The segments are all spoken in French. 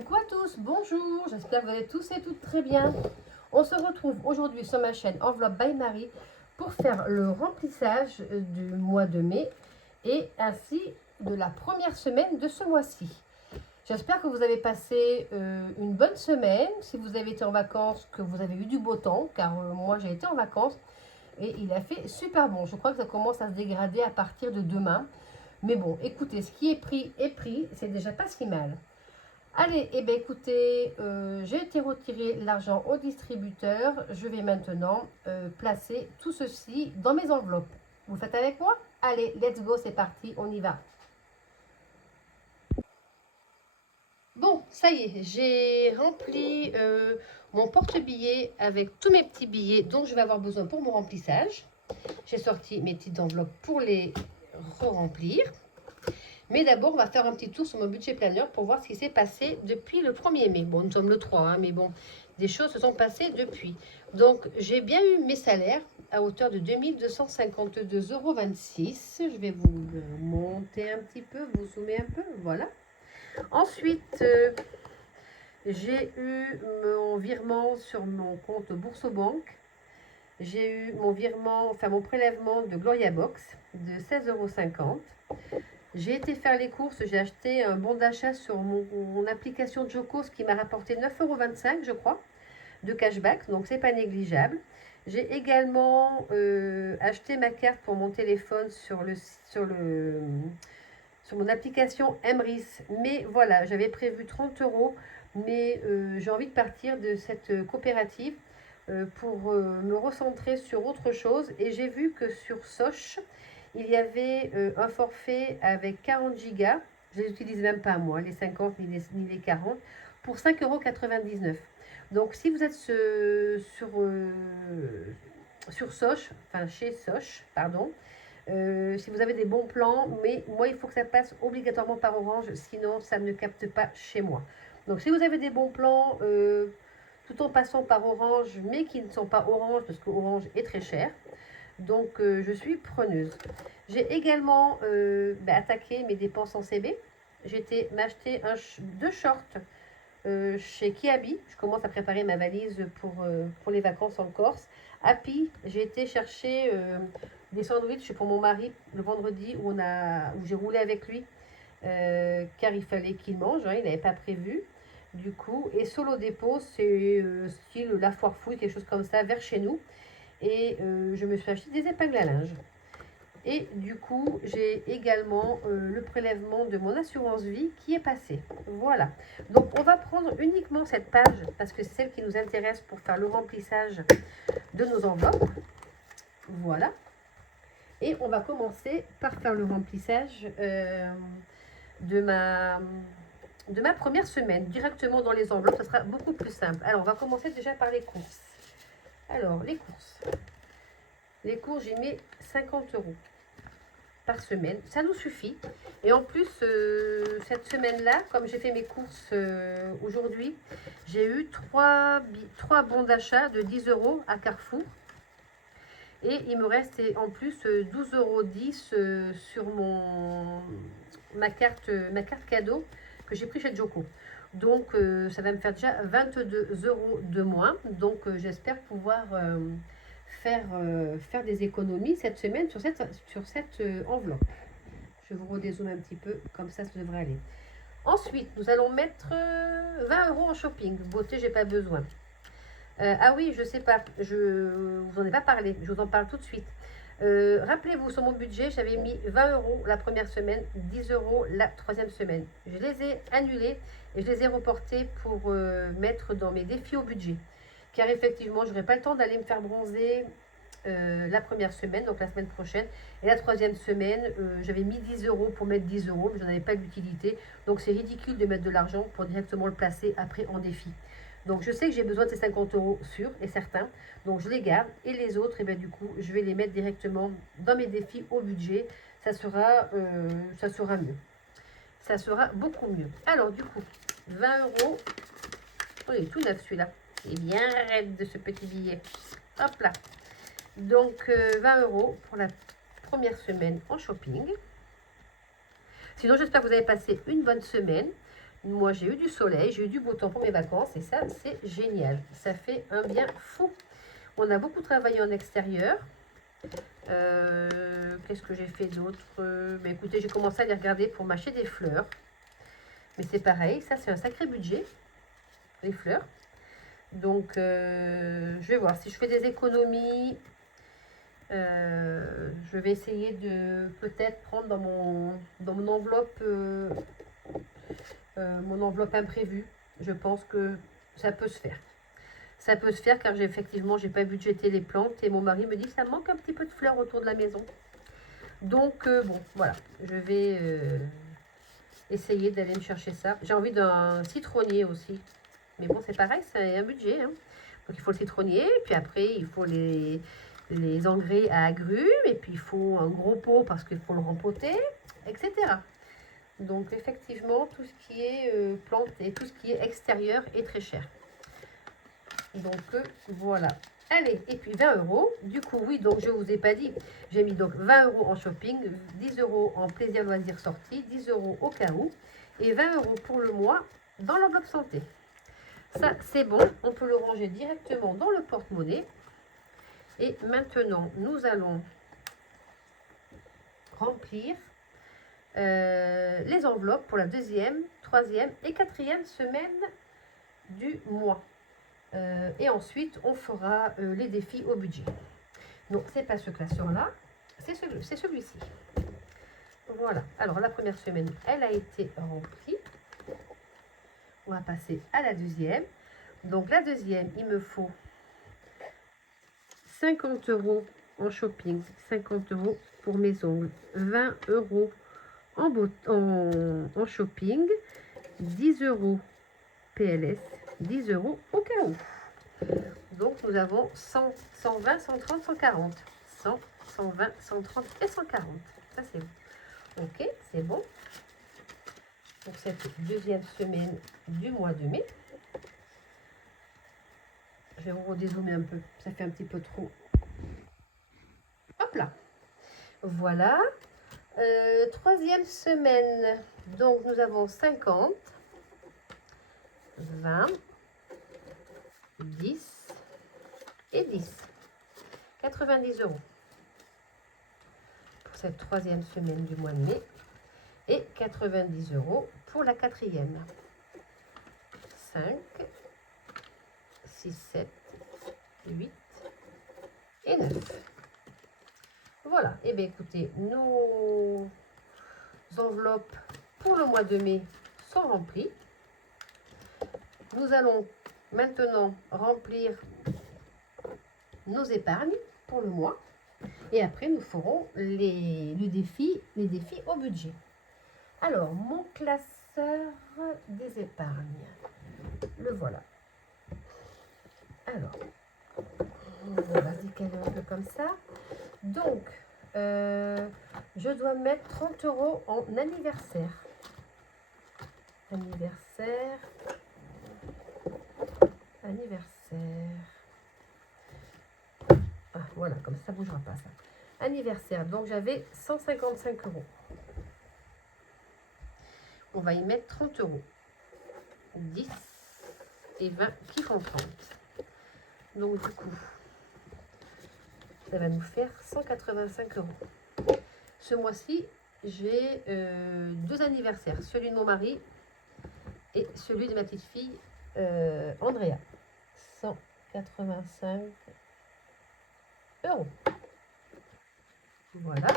Coucou à tous, bonjour, j'espère que vous allez tous et toutes très bien. On se retrouve aujourd'hui sur ma chaîne Enveloppe by Marie pour faire le remplissage du mois de mai et ainsi de la première semaine de ce mois-ci. J'espère que vous avez passé une bonne semaine, si vous avez été en vacances, que vous avez eu du beau temps, car moi j'ai été en vacances et il a fait super bon. Je crois que ça commence à se dégrader à partir de demain. Mais bon, écoutez, ce qui est pris, c'est déjà pas si mal. Allez, eh bien écoutez, j'ai été retirer l'argent au distributeur. Je vais maintenant placer tout ceci dans mes enveloppes. Vous le faites avec moi? Allez, let's go, c'est parti, on y va. Bon, ça y est, j'ai rempli mon porte-billets avec tous mes petits billets dont je vais avoir besoin pour mon remplissage. J'ai sorti mes petites enveloppes pour les re-remplir. Mais d'abord, on va faire un petit tour sur mon budget planner pour voir ce qui s'est passé depuis le 1er mai. Bon, nous sommes le 3, hein, mais bon, des choses se sont passées depuis. Donc, j'ai bien eu mes salaires à hauteur de 2252,26 euros. Je vais vous monter un petit peu, vous zoomer un peu, voilà. Ensuite, j'ai eu mon virement sur mon compte Bourso-Banque. J'ai eu mon virement, enfin mon prélèvement de Gloria Box de 16,50 euros. J'ai été faire les courses, j'ai acheté un bon d'achat sur mon application Jocos qui m'a rapporté 9,25 € je crois, de cashback, donc c'est pas négligeable. J'ai également acheté ma carte pour mon téléphone sur mon application Emrys. Mais voilà, j'avais prévu 30 €, mais j'ai envie de partir de cette coopérative pour me recentrer sur autre chose. Et j'ai vu que sur Soch, il y avait un forfait avec 40 gigas. Je ne les utilise même pas moi, les 50 ni les 40, pour 5,99 €. Donc si vous êtes sur Soch, enfin chez Soch, pardon, si vous avez des bons plans, mais moi il faut que ça passe obligatoirement par Orange, sinon ça ne capte pas chez moi. Donc si vous avez des bons plans, tout en passant par Orange, mais qui ne sont pas Orange, parce que Orange est très cher, donc je suis preneuse. J'ai également attaqué mes dépenses en CB. J'ai été m'acheter deux shorts chez Kiabi. Je commence à préparer ma valise pour les vacances en Corse. Happy, j'ai été chercher des sandwichs pour mon mari le vendredi où j'ai roulé avec lui car il fallait qu'il mange, hein, il n'avait pas prévu. Du coup, et Solo Dépôt, c'est style la foire fouille, quelque chose comme ça, vers chez nous. Et je me suis acheté des épingles à linge. Et du coup, j'ai également le prélèvement de mon assurance vie qui est passé. Voilà. Donc, on va prendre uniquement cette page parce que c'est celle qui nous intéresse pour faire le remplissage de nos enveloppes. Voilà. Et on va commencer par faire le remplissage de ma première semaine. Directement dans les enveloppes, ça sera beaucoup plus simple. Alors, on va commencer déjà par les courses. Alors, les courses. Les courses, j'ai mis 50 € par semaine. Ça nous suffit. Et en plus, cette semaine-là, comme j'ai fait mes courses aujourd'hui, j'ai eu 3 bons d'achat de 10 € à Carrefour. Et il me reste en plus 12,10 € sur ma carte cadeau que j'ai pris chez Joko. Donc, ça va me faire déjà 22 € de moins. Donc, j'espère pouvoir faire des économies cette semaine sur cette enveloppe. Je vous redézoome un petit peu, comme ça devrait aller. Ensuite, nous allons mettre 20 € en shopping. Beauté, j'ai pas besoin. Ah oui, je sais pas, je vous en ai pas parlé, je vous en parle tout de suite. Rappelez-vous, sur mon budget, j'avais mis 20 € la première semaine, 10 € la troisième semaine. Je les ai annulés et je les ai reportés pour mettre dans mes défis au budget. Car effectivement, je n'aurai pas le temps d'aller me faire bronzer la première semaine, donc la semaine prochaine. Et la troisième semaine, j'avais mis 10 € pour mettre 10 €, mais je n'en avais pas d'utilité. Donc c'est ridicule de mettre de l'argent pour directement le placer après en défi. Donc je sais que j'ai besoin de ces 50 € sûrs et certains, donc je les garde. Et les autres, et bien, du coup, je vais les mettre directement dans mes défis au budget. Ça sera mieux. Ça sera beaucoup mieux. Alors du coup, 20 €. Oh, il est tout neuf celui-là. Il est bien raide de ce petit billet. Hop là. Donc 20 € pour la première semaine en shopping. Sinon, j'espère que vous avez passé une bonne semaine, Moi, j'ai eu du soleil, j'ai eu du beau temps pour mes vacances et ça, c'est génial. Ça fait un bien fou. On a beaucoup travaillé en extérieur. Qu'est-ce que j'ai fait d'autre? Mais écoutez, j'ai commencé à les regarder pour m'acheter des fleurs. Mais c'est pareil, ça, c'est un sacré budget, les fleurs. Donc, je vais voir si je fais des économies. Je vais essayer de peut-être prendre dans mon enveloppe imprévue. Je pense que ça peut se faire. Ça peut se faire car effectivement, j'ai pas budgété les plantes et mon mari me dit que ça manque un petit peu de fleurs autour de la maison. Donc, bon, voilà, je vais essayer d'aller me chercher ça. J'ai envie d'un citronnier aussi. Mais bon, c'est pareil, c'est un budget, hein. Donc, il faut le citronnier, puis après, il faut les engrais à agrumes, et puis il faut un gros pot parce qu'il faut le rempoter, etc. Donc, effectivement, tout ce qui est plantes et tout ce qui est extérieur est très cher. Donc, voilà. Allez, et puis 20 euros. Du coup, oui, donc je ne vous ai pas dit, j'ai mis donc 20 euros en shopping, 10 euros en plaisir loisir sortie, 10 euros au cas où, et 20 euros pour le mois dans l'enveloppe santé. Ça, c'est bon, on peut le ranger directement dans le porte-monnaie. Et maintenant, nous allons remplir les enveloppes pour la deuxième, troisième et quatrième semaine du mois. Et ensuite, on fera les défis au budget. Donc, c'est pas ce classeur-là, c'est celui-ci. Voilà. Alors, la première semaine, elle a été remplie. On va passer à la deuxième. Donc, la deuxième, il me faut 50 euros en shopping, 50 euros pour mes ongles, 20 euros en shopping, 10 euros PLS, 10 euros au cas où. Donc, nous avons 100, 120, 130, 140. 100, 120, 130 et 140. Ça, c'est bon. Ok, c'est bon. Pour cette deuxième semaine du mois de mai. Je vais vous redézoomer un peu. Ça fait un petit peu trop. Hop là. Voilà. Troisième semaine. Donc, nous avons 50, 20, 10 et 10. 90 euros pour cette troisième semaine du mois de mai et 90 euros pour la quatrième. 5, 6, 7, 8 et 9. Voilà. Et bien écoutez, nos enveloppes pour le mois de mai sont remplies. Nous allons maintenant remplir nos épargnes pour le mois. Et après, nous ferons les défis au budget. Alors, mon classeur des épargnes, le voilà. Alors, on va se décaler un peu comme ça. Donc, je dois mettre 30 euros en anniversaire. Anniversaire. Ah, voilà, comme ça ne bougera pas ça. Anniversaire, donc j'avais 155 euros. On va y mettre 30 euros. 10 et 20 qui font 30. Donc du coup, ça va nous faire 185 euros. Ce mois-ci, j'ai 2 anniversaires. Celui de mon mari et celui de ma petite fille, Andrea. 185 euros. Voilà.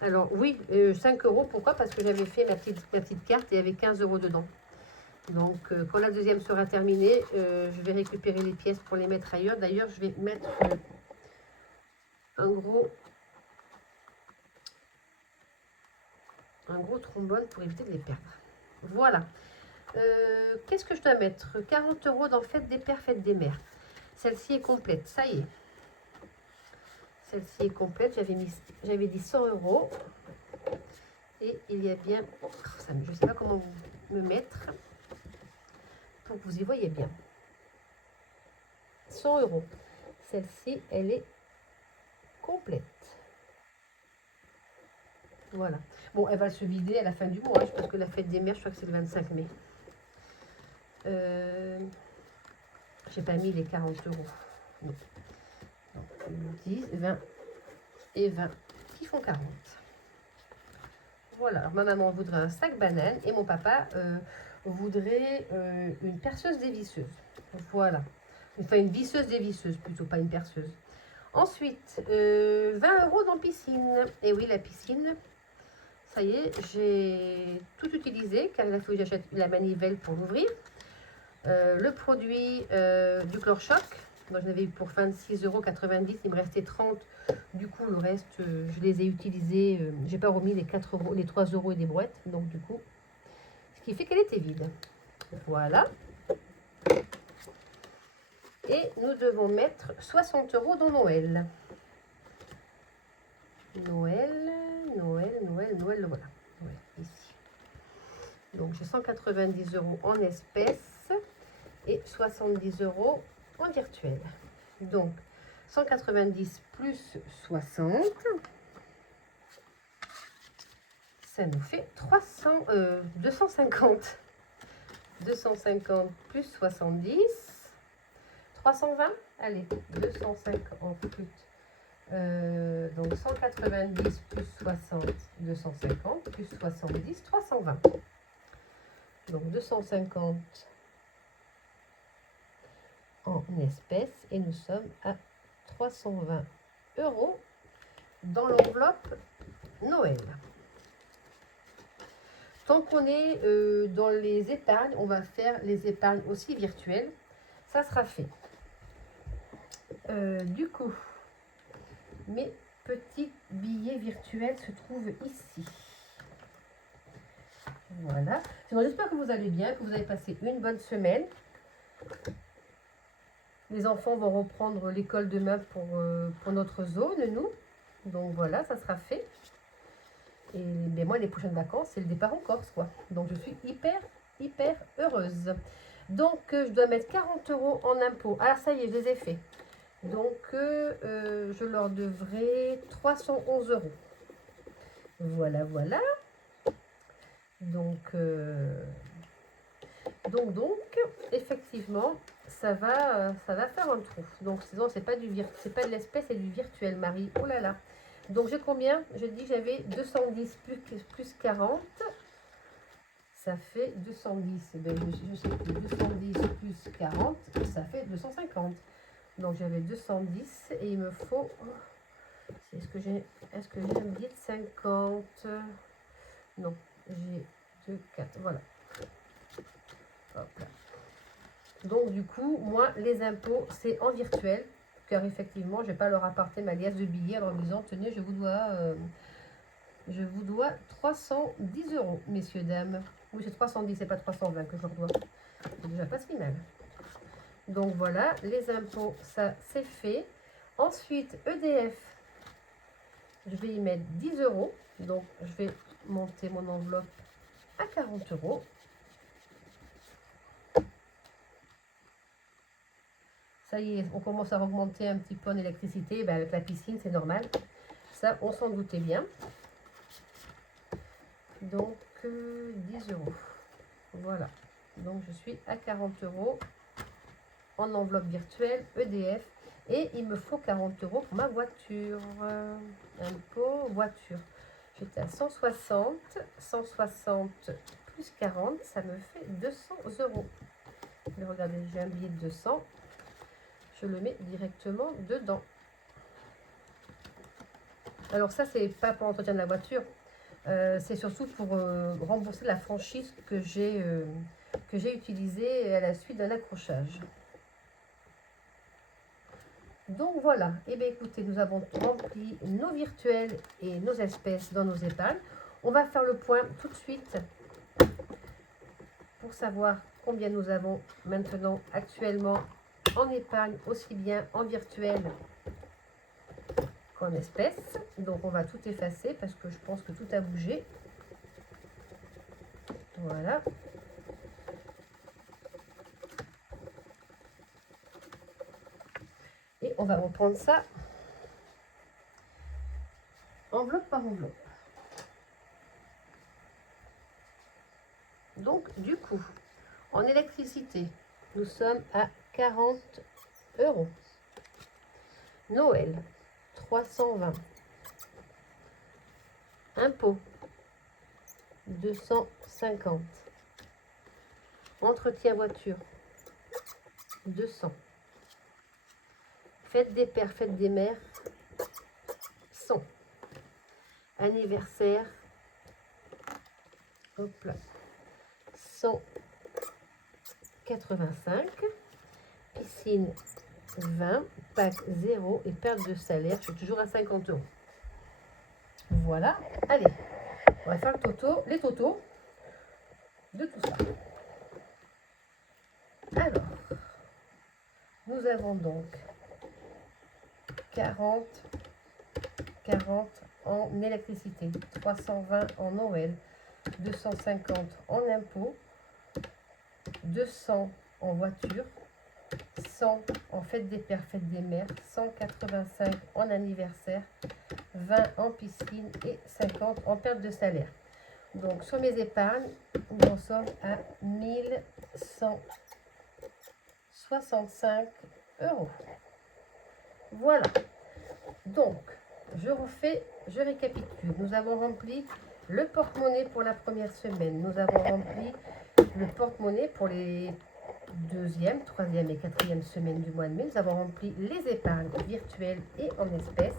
Alors oui, 5 euros, pourquoi? Parce que j'avais fait ma petite carte et il y avait 15 euros dedans. Donc quand la deuxième sera terminée, je vais récupérer les pièces pour les mettre ailleurs. D'ailleurs, je vais mettre un gros trombone pour éviter de les perdre. Voilà. Qu'est-ce que je dois mettre? 40 euros dans Fête des Pères, Fête des Mères. Celle-ci est complète, ça y est. Celle-ci est complète, j'avais dit 100 euros. Et il y a bien, je ne sais pas comment me mettre pour que vous y voyez bien. 100 euros. Celle-ci, elle est complète. Voilà. Bon, elle va se vider à la fin du mois, parce que la fête des mères, je crois que c'est le 25 mai. J'ai pas mis les 40 euros. Non. Donc, 10, 20 et 20 qui font 40. Voilà, alors ma maman voudrait un sac banane et mon papa voudrait une perceuse dévisseuse. Voilà, enfin une visseuse dévisseuse plutôt, pas une perceuse. Ensuite, 20 euros dans piscine. Et oui, la piscine, ça y est, j'ai tout utilisé car il a fallu que j'achète la manivelle pour l'ouvrir. Le produit du Chlore-Choc, donc j'en avais eu pour 26,90 €, il me restait 30. Du coup, le reste, je les ai utilisés. J'ai pas remis les 4 euros, les 3 euros et des brouettes. Donc, du coup, ce qui fait qu'elle était vide. Voilà. Et nous devons mettre 60 euros dans Noël. Noël, Noël, Noël, Noël, voilà. Noël, ici. Donc, j'ai 190 euros en espèces et 70 euros en virtuel. Donc, 190 plus 60, ça nous fait 250. 250 plus 70, 320. Allez, 250 plus. Donc 190 plus 60, 250 plus 70, 320. Donc 250 en espèces et nous sommes à 320 euros dans l'enveloppe Noël. Tant qu'on est dans les épargnes, on va faire les épargnes aussi virtuelles. Ça sera fait. Du coup, mes petits billets virtuels se trouvent ici. Voilà. J'espère que vous allez bien, que vous avez passé une bonne semaine. Les enfants vont reprendre l'école demain pour notre zone, nous. Donc voilà, ça sera fait. Et ben moi, les prochaines vacances, c'est le départ en Corse, quoi. Donc, je suis hyper heureuse. Donc, je dois mettre 40 euros en impôts. Alors, ça y est, je les ai faits. Donc, je leur devrai 311 euros. Voilà, voilà. Donc, effectivement, ça va faire un trou. Donc, sinon, c'est pas de l'espèce, c'est du virtuel, Marie. Oh là là. Donc, j'ai combien? J'ai dit que j'avais 210 plus 40. Ça fait 210. Eh bien, je sais que 210 plus 40, ça fait 250. Donc, j'avais 210 et il me faut... Est-ce que j'ai un billet de 50? Non, j'ai 2, 4. Voilà. Hop là. Donc, du coup, moi, les impôts, c'est en virtuel. Car effectivement, je ne vais pas leur apporter ma liasse de billets en leur disant, tenez, je vous dois 310 euros, messieurs, dames. Oui, c'est 310, c'est pas 320 que je leur dois. C'est déjà pas si mal. Donc voilà, les impôts, ça c'est fait. Ensuite, EDF, je vais y mettre 10 euros. Donc, je vais monter mon enveloppe à 40 euros. Ça y est, on commence à augmenter un petit peu en électricité. Ben, avec la piscine, c'est normal. Ça, on s'en doutait bien. Donc, 10 euros. Voilà. Donc, je suis à 40 euros en enveloppe virtuelle EDF. Et il me faut 40 euros pour ma voiture. Impôt, voiture. J'étais à 160. 160 plus 40, ça me fait 200 euros. Mais regardez, j'ai un billet de 200. Je le mets directement dedans. Alors ça, c'est pas pour l'entretien de la voiture. C'est surtout pour rembourser la franchise que j'ai utilisée à la suite d'un accrochage. Donc voilà, et bien écoutez, nous avons rempli nos virtuels et nos espèces dans nos épargnes. On va faire le point tout de suite pour savoir combien nous avons maintenant actuellement en épargne, aussi bien en virtuel qu'en espèces. Donc on va tout effacer parce que je pense que tout a bougé. Voilà. Et on va reprendre ça enveloppe par enveloppe. électricité, nous sommes à 40 euros. Noël, 320. Impôt, 250. Entretien voiture, 200. Fête des pères, fête des mères, 100. Anniversaire, hop là, 185. Piscine, 20. Pack 0 et perte de salaire, je suis toujours à 50 euros. Voilà, allez, on va faire les totaux de tout ça. Alors, nous avons donc 40 en électricité, 320 en Noël, 250 en impôts, 200 en voiture, 100 en fête des pères, fête des mères, 185 en anniversaire, 20 en piscine et 50 en perte de salaire. Donc sur mes épargnes, nous en sommes à 1165 euros. Voilà. Donc, je récapitule. Nous avons rempli le porte-monnaie pour la première semaine. Nous avons rempli le porte-monnaie pour les deuxième, troisième et quatrième semaines du mois de mai. Nous avons rempli les épargnes virtuelles et en espèces.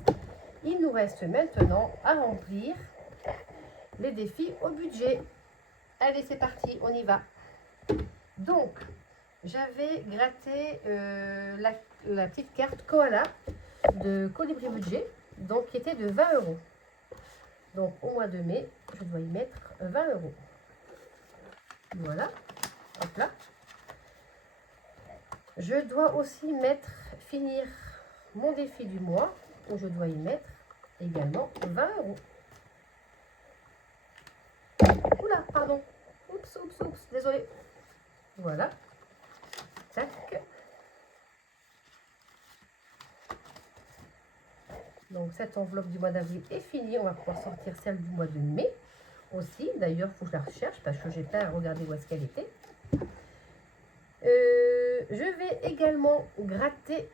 Il nous reste maintenant à remplir les défis au budget. Allez, c'est parti, on y va. Donc, j'avais gratté la petite carte Koala de Colibri Budget, donc qui était de 20 euros. Donc, au mois de mai, je dois y mettre 20 euros. Voilà, hop là. Je dois aussi finir mon défi du mois, où je dois y mettre également 20 euros. Oula, pardon. Oups, désolé. Voilà. Tac. Donc, cette enveloppe du mois d'avril est finie. On va pouvoir sortir celle du mois de mai aussi. D'ailleurs, il faut que je la recherche parce que je n'ai pas regardé où est-ce qu'elle était. Je vais également gratter.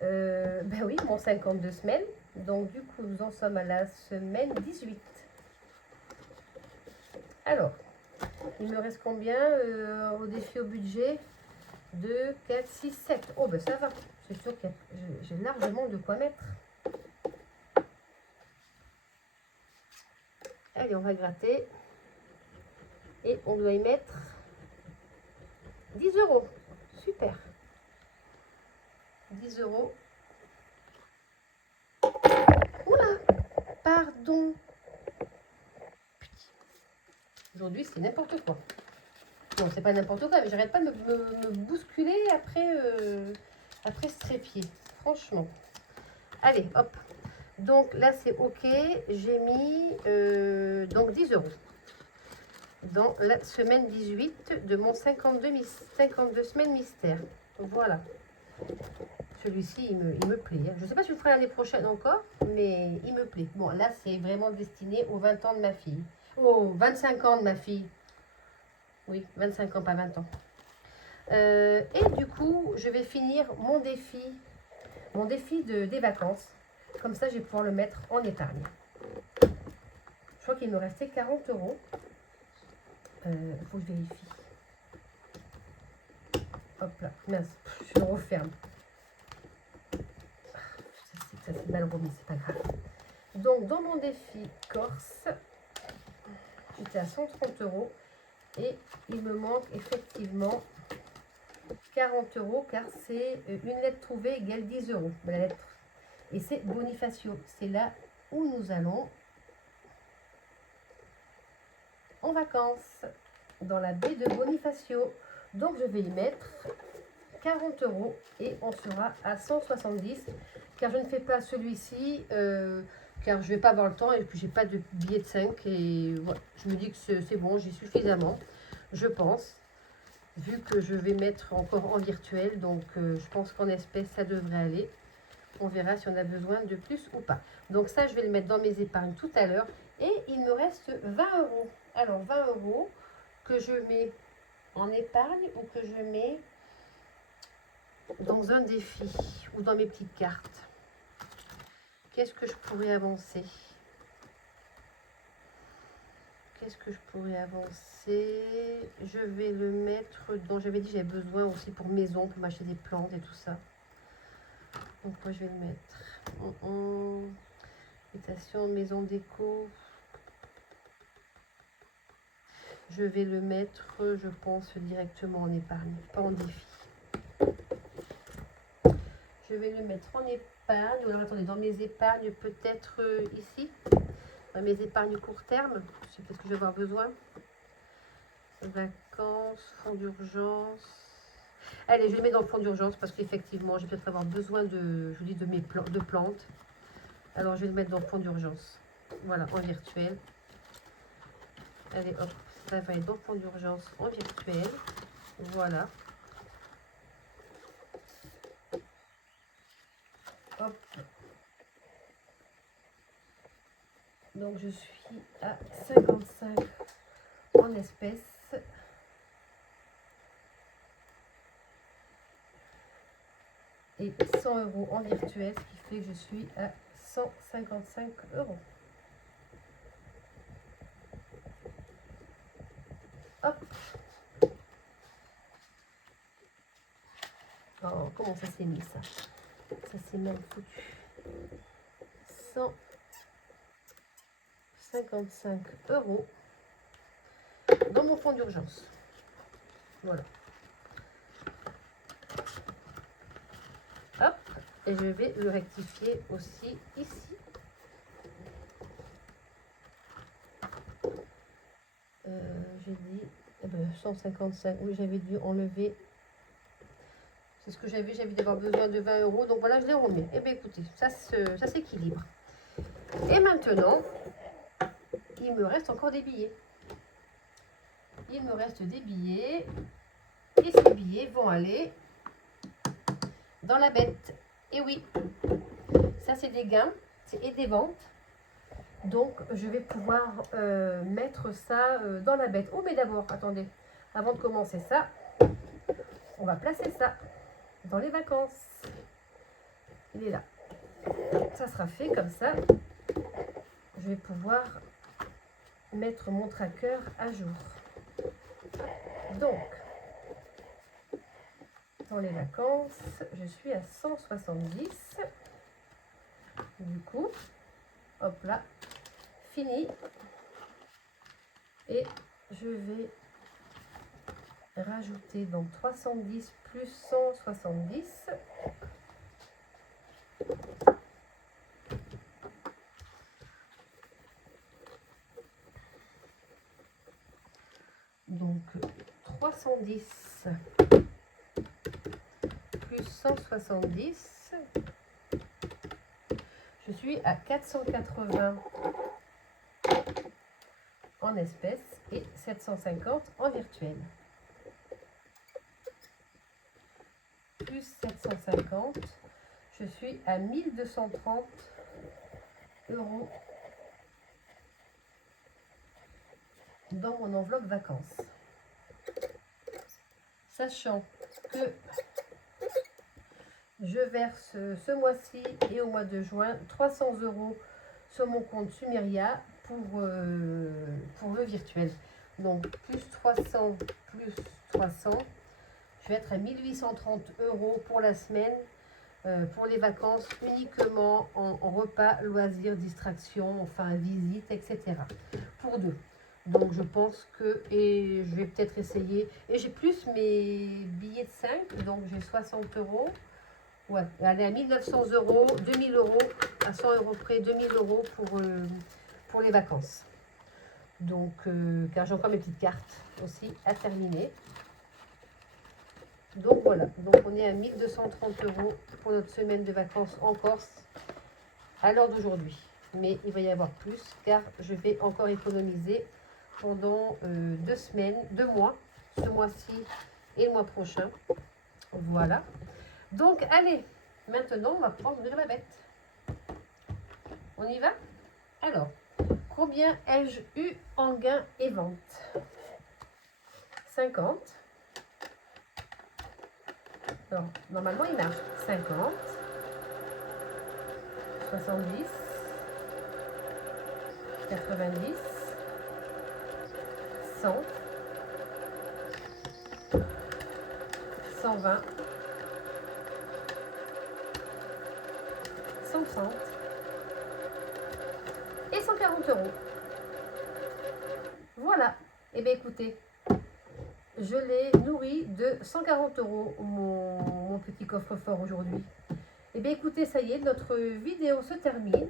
Ben oui, mon 52 semaines. Donc, du coup, nous en sommes à la semaine 18. Alors, il me reste combien au défi au budget? 2, 4, 6, 7. Oh, ben ça va. C'est sûr que j'ai largement de quoi mettre. Allez, on va gratter. Et on doit y mettre 10 euros. Super. 10 euros. Oula, pardon. Aujourd'hui, c'est n'importe quoi. Non, c'est pas n'importe quoi, mais j'arrête pas de me bousculer après ce trépied. Franchement. Allez, hop. Donc là, c'est OK. J'ai mis donc 10 euros dans la semaine 18 de mon 52 semaines mystère. Voilà. Celui-ci, il me plaît. Je ne sais pas si je le ferai l'année prochaine encore, mais il me plaît. Bon, là, c'est vraiment destiné aux 20 ans de ma fille. Oh, 25 ans de ma fille. Oui, 25 ans, pas 20 ans. Et du coup, je vais finir mon défi des vacances. Comme ça, je vais pouvoir le mettre en épargne. Je crois qu'il me restait 40 euros. Il faut que je vérifie. Hop là, mince, je le referme. Ça s'est mal remis, c'est pas grave. Donc, dans mon défi Corse, j'étais à 130 euros. Et il me manque effectivement 40 euros car c'est une lettre trouvée égale 10 euros. La lettre. Et c'est Bonifacio. C'est là où nous allons en vacances, dans la baie de Bonifacio. Donc je vais y mettre 40 euros et on sera à 170 car je ne fais pas celui-ci car je ne vais pas avoir le temps et que j'ai pas de billet de 5 et voilà, je me dis que c'est bon, j'ai suffisamment, je pense, vu que je vais mettre encore en virtuel, donc je pense qu'en espèces ça devrait aller. On verra si on a besoin de plus ou pas. Donc ça, je vais le mettre dans mes épargnes tout à l'heure et il me reste 20 euros. Alors, 20 € que je mets en épargne ou que je mets dans un défi ou dans mes petites cartes. Qu'est-ce que je pourrais avancer? Qu'est-ce que je pourrais avancer? Je vais le mettre dans... J'avais dit j'avais besoin aussi pour maison, pour m'acheter des plantes et tout ça. Donc moi je vais le mettre. Invitation, maison déco. Je vais le mettre, je pense, directement en épargne, pas en défi. Je vais le mettre en épargne. Alors attendez, dans mes épargnes, peut-être ici. Dans mes épargnes court terme. Je sais peut-être que je vais avoir besoin. Vacances, fonds d'urgence. Allez, je le mets dans le fonds d'urgence parce qu'effectivement, je vais peut-être avoir besoin de, je vous dis, de mes plantes. Alors, je vais le mettre dans le fonds d'urgence. Voilà, en virtuel. Allez, hop, ça va être dans le fonds d'urgence en virtuel. Voilà. Hop. Donc, je suis à 55 en espèces. Et 100 € en virtuel, ce qui fait que je suis à 155 €. Hop. Oh, comment ça s'est mis ça? Ça s'est mal foutu. 155 € dans mon fonds d'urgence. Voilà. Hop. Et je vais le rectifier aussi ici. J'ai dit 155. Oui, j'avais dû enlever. C'est ce que j'avais d'avoir besoin de 20 €. Donc voilà, je les remets. Eh bien écoutez, ça s'équilibre. Et maintenant, il me reste encore des billets. Il me reste des billets. Et ces billets vont aller dans la bête. Et oui, ça c'est des gains et des ventes. Donc je vais pouvoir mettre ça dans la bête. Oh mais d'abord, attendez, avant de commencer ça, on va placer ça dans les vacances. Il est là. Ça sera fait comme ça. Je vais pouvoir mettre mon tracker à jour. Donc, dans les vacances, je suis à 170. Du coup, hop là, fini. Et je vais rajouter donc 310 plus 170. Donc 310 plus 170, je suis à 480 en espèces et 750 en virtuel. Plus 750, je suis à 1230 € dans mon enveloppe vacances. Sachant que je verse ce mois-ci et au mois de juin 300 € sur mon compte Sumeria pour le virtuel. Donc plus 300 plus 300, je vais être à 1830 € pour la semaine pour les vacances uniquement en repas, loisirs, distractions, enfin visite, etc. Pour deux. Donc je pense que, et je vais peut-être essayer, et j'ai plus mes billets de 5, donc j'ai 60 €. Ouais, elle est à 1900 €, 2000 € à 100 € près, 2000 € pour les vacances. Donc, car j'ai encore mes petites cartes aussi à terminer. Donc voilà, donc on est à 1230 € pour notre semaine de vacances en Corse à l'heure d'aujourd'hui. Mais il va y avoir plus car je vais encore économiser pendant 2 semaines, 2 mois, ce mois-ci et le mois prochain. Voilà. Donc allez, maintenant on va pouvoir ouvrir la bête. On y va? Alors, combien ai-je eu en gain et vente? 50. Alors, normalement, il marche. 50, 70, 90, 100, 120, 130 et 140 euros. Voilà. Eh bien, écoutez, je l'ai nourri de 140 euros, mon petit coffre-fort aujourd'hui. Eh bien, écoutez, ça y est, notre vidéo se termine.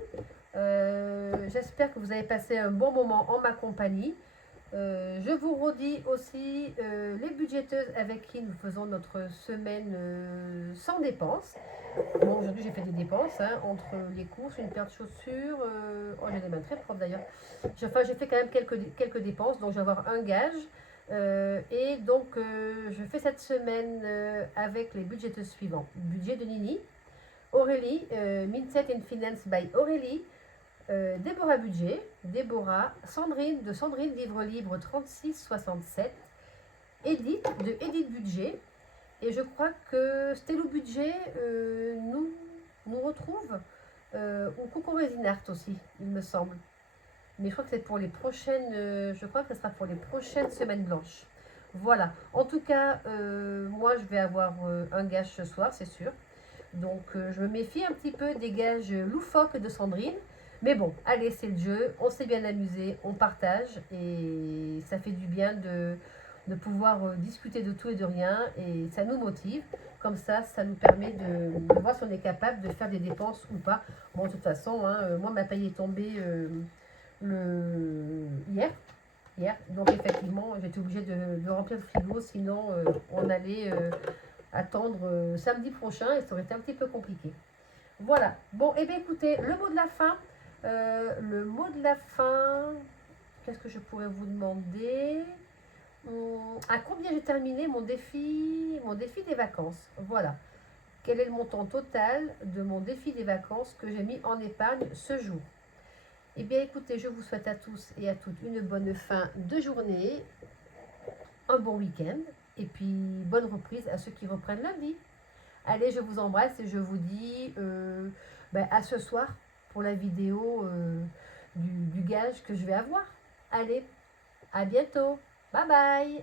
J'espère que vous avez passé un bon moment en ma compagnie. Je vous redis aussi les budgéteuses avec qui nous faisons notre semaine sans dépenses. Bon, aujourd'hui j'ai fait des dépenses hein, entre les courses, une paire de chaussures. Oh, j'ai des mains très propres d'ailleurs. Enfin, j'ai fait quand même quelques dépenses, donc je vais avoir un gage. Et donc, je fais cette semaine avec les budgéteuses suivants. Budget de Nini, Aurélie, Mindset and Finance by Aurélie, Déborah Budget, Déborah, Sandrine de Sandrine Livre Libre 3667, Edith de Edith Budget, et je crois que Stello Budget nous retrouve, ou Coco Resinart aussi, il me semble. Mais je crois que c'est pour les prochaines, je crois que ce sera pour les prochaines semaines blanches. Voilà, en tout cas, moi je vais avoir un gage ce soir, c'est sûr. Donc je me méfie un petit peu des gages loufoques de Sandrine. Mais bon, allez, c'est le jeu, on s'est bien amusé, on partage et ça fait du bien de pouvoir discuter de tout et de rien et ça nous motive. Comme ça nous permet de voir si on est capable de faire des dépenses ou pas. Bon, de toute façon, hein, moi, ma paye est tombée hier. Donc, effectivement, j'étais obligée de remplir le frigo, sinon on allait attendre samedi prochain et ça aurait été un petit peu compliqué. Voilà. Bon, et bien écoutez, le mot de la fin. Qu'est-ce que je pourrais vous demander? À combien j'ai terminé mon défi des vacances? Voilà. Quel est le montant total de mon défi des vacances que j'ai mis en épargne ce jour? Eh bien écoutez, je vous souhaite à tous et à toutes une bonne fin de journée, un bon week-end et puis bonne reprise à ceux qui reprennent lundi. Allez, je vous embrasse et je vous dis à ce soir pour la vidéo du gage que je vais avoir. Allez, à bientôt. Bye bye.